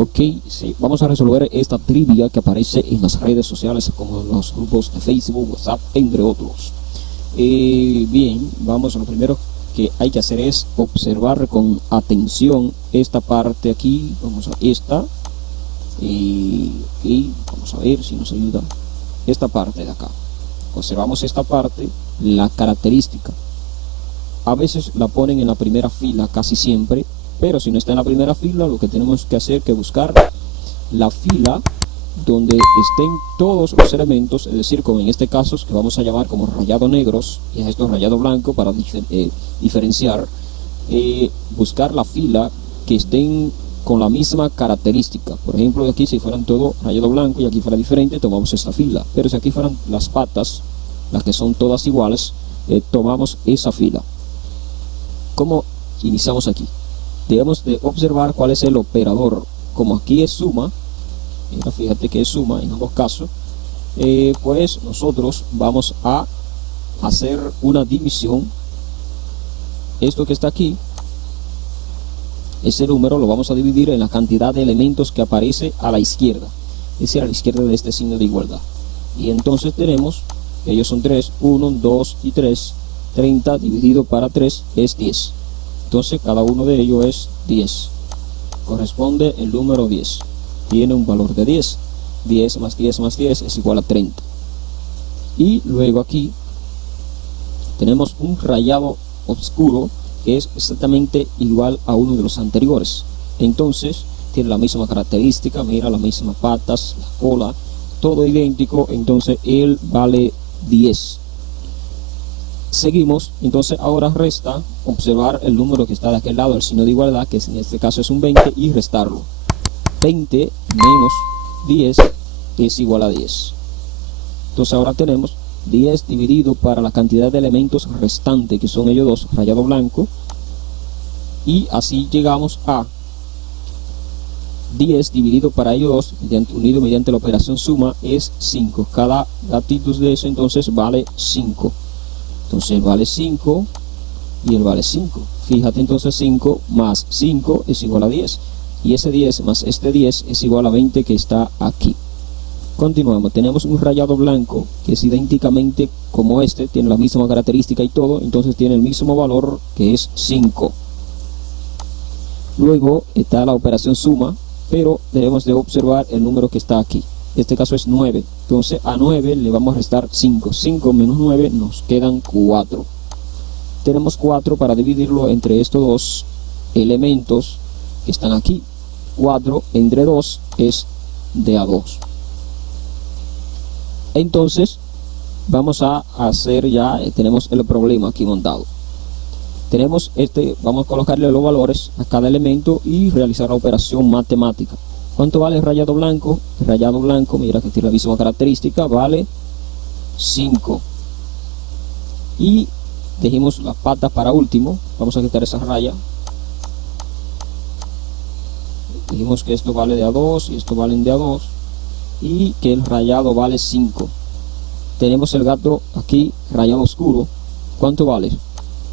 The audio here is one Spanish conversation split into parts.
Ok, sí, vamos a resolver esta trivia que aparece en las redes sociales como en los grupos de Facebook, WhatsApp, entre otros. Bien, vamos, lo primero que hay que hacer es observar con atención esta parte aquí. Vamos a esta y vamos a ver si nos ayuda esta parte de acá. Observamos esta parte, la característica. A veces la ponen en la primera fila, casi siempre, pero si no está en la primera fila, lo que tenemos que hacer es buscar la fila donde estén todos los elementos, es decir, como en este caso, que vamos a llamar como rayado negros, y a estos rayado blanco para diferenciar, buscar la fila que estén con la misma característica. Por ejemplo, aquí si fueran todo rayado blanco y aquí fuera diferente, tomamos esta fila, pero si aquí fueran las patas, las que son todas iguales, tomamos esa fila. ¿Cómo iniciamos aquí? Debemos de observar cuál es el operador. Como aquí es suma, mira, fíjate que es suma en ambos casos, pues nosotros vamos a hacer una división. Esto que está aquí, ese número lo vamos a dividir en la cantidad de elementos que aparece a la izquierda, es decir, a la izquierda de este signo de igualdad. Y entonces tenemos, ellos son 3, 1, 2 y 3, 30 dividido para 3 es 10. Entonces cada uno de ellos es 10. Corresponde el número 10. Tiene un valor de 10. 10 más 10 más 10 es igual a 30. Y luego aquí tenemos un rayado oscuro que es exactamente igual a uno de los anteriores. Entonces tiene la misma característica, mira, las mismas patas, la cola, todo idéntico. Entonces él vale 10. Seguimos, entonces ahora resta observar el número que está de aquel lado, el signo de igualdad, que en este caso es un 20, y restarlo. 20 menos 10 es igual a 10. Entonces ahora tenemos 10 dividido para la cantidad de elementos restantes, que son ellos dos, rayado blanco, y así llegamos a 10 dividido para ellos dos, unido mediante la operación suma, es 5. Cada gatito de eso entonces vale 5. Entonces él vale 5 y él vale 5. Fíjate, entonces 5 más 5 es igual a 10. Y ese 10 más este 10 es igual a 20 que está aquí. Continuamos. Tenemos un rayado blanco que es idénticamente como este, tiene la misma característica y todo, entonces tiene el mismo valor, que es 5. Luego está la operación suma, pero debemos de observar el número que está aquí. En este caso es 9. Entonces a 9 le vamos a restar 5. 5 menos 9 nos quedan 4. Tenemos 4 para dividirlo entre estos dos elementos que están aquí. 4 entre 2 es de a 2. Entonces vamos a hacer ya, tenemos el problema aquí montado. Tenemos vamos a colocarle los valores a cada elemento y realizar la operación matemática. ¿Cuánto vale el rayado blanco? El rayado blanco, mira que tiene la misma característica, vale 5. Y dejemos las patas para último. Vamos a quitar esa raya. Dijimos que esto vale de a 2 y esto vale de a 2. Y que el rayado vale 5. Tenemos el gato aquí, rayado oscuro. ¿Cuánto vale?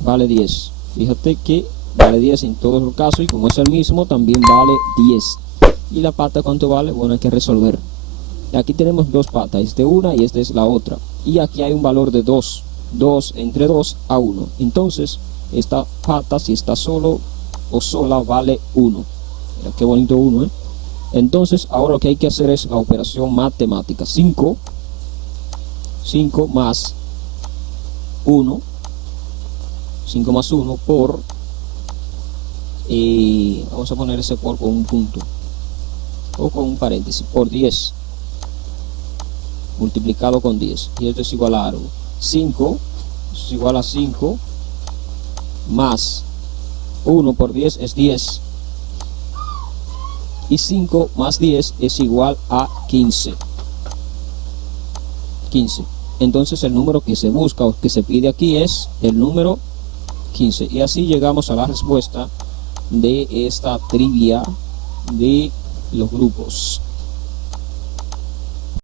Vale 10. Fíjate que vale 10 en todos los casos, y como es el mismo, también vale 10. ¿Y la pata cuánto vale? Bueno, hay que resolver. Aquí tenemos dos patas, esta es una y esta es la otra. Y aquí hay un valor de 2. 2 entre 2 a 1. Entonces, esta pata, si está solo o sola, vale 1. Mira qué bonito 1, ¿eh? Entonces, ahora lo que hay que hacer es la operación matemática. 5 más 1. 5 más 1 por... vamos a poner ese por con un punto o con un paréntesis, por 10 multiplicado con 10, y esto es igual a algo. 5 es igual a 5 más 1 por 10 es 10, y 5 más 10 es igual a 15. Entonces el número que se busca o que se pide aquí es el número 15. Y así llegamos a la respuesta de esta trivia de los grupos.